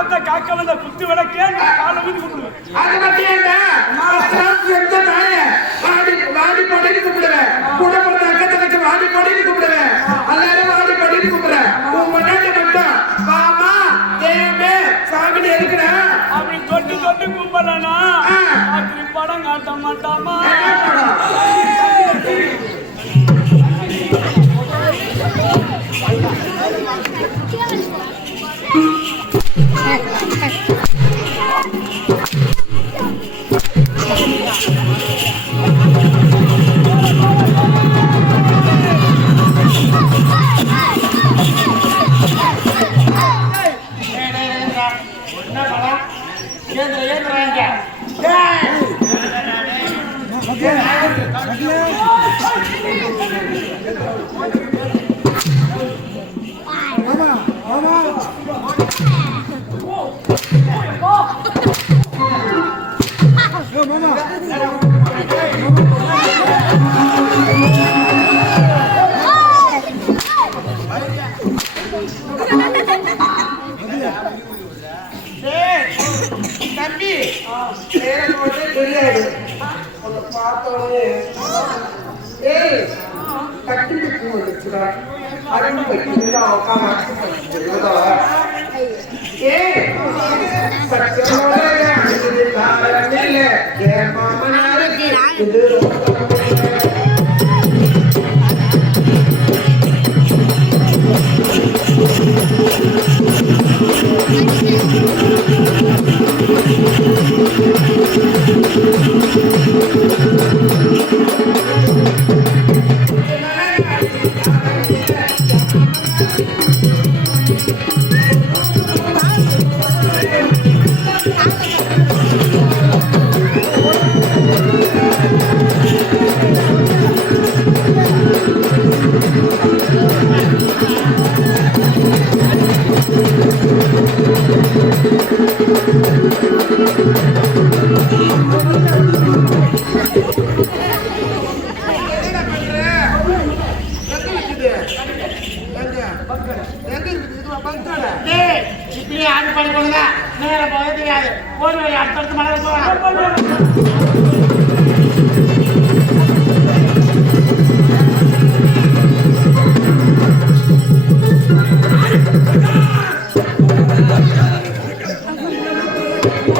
மரத்தை காக்க வந்த குத்து விளக்கே காலை ஊதி கும்பிடுவேன். அது மட்டும் இல்ல வாடி போட்டு கூப்பிடுவேன். கூட பிறந்த அக்கா தங்கச்சி வாடி போட்டு கூப்பிடுவேன். எல்லாரும் வாடி போட்டு கூப்பிடுறேன். உன் முன்னாடி மட்டும் மாமா தேவே சாமி இருக்கிறேன் அப்படி தொட்டு தொட்டு கும்பிடலனா அப்படி படம் காட்ட மாட்டாமா? தம்பி தெரியாது பார்த்தோன்னே கட்டிட்டு வந்துச்சுடா அருண் வைக்கிறதா இப்படியே ஆடு பண்ணி போனதா நேர போக தெரியாது. ஒரு அடுத்தடுத்து மலர் போகலாம்.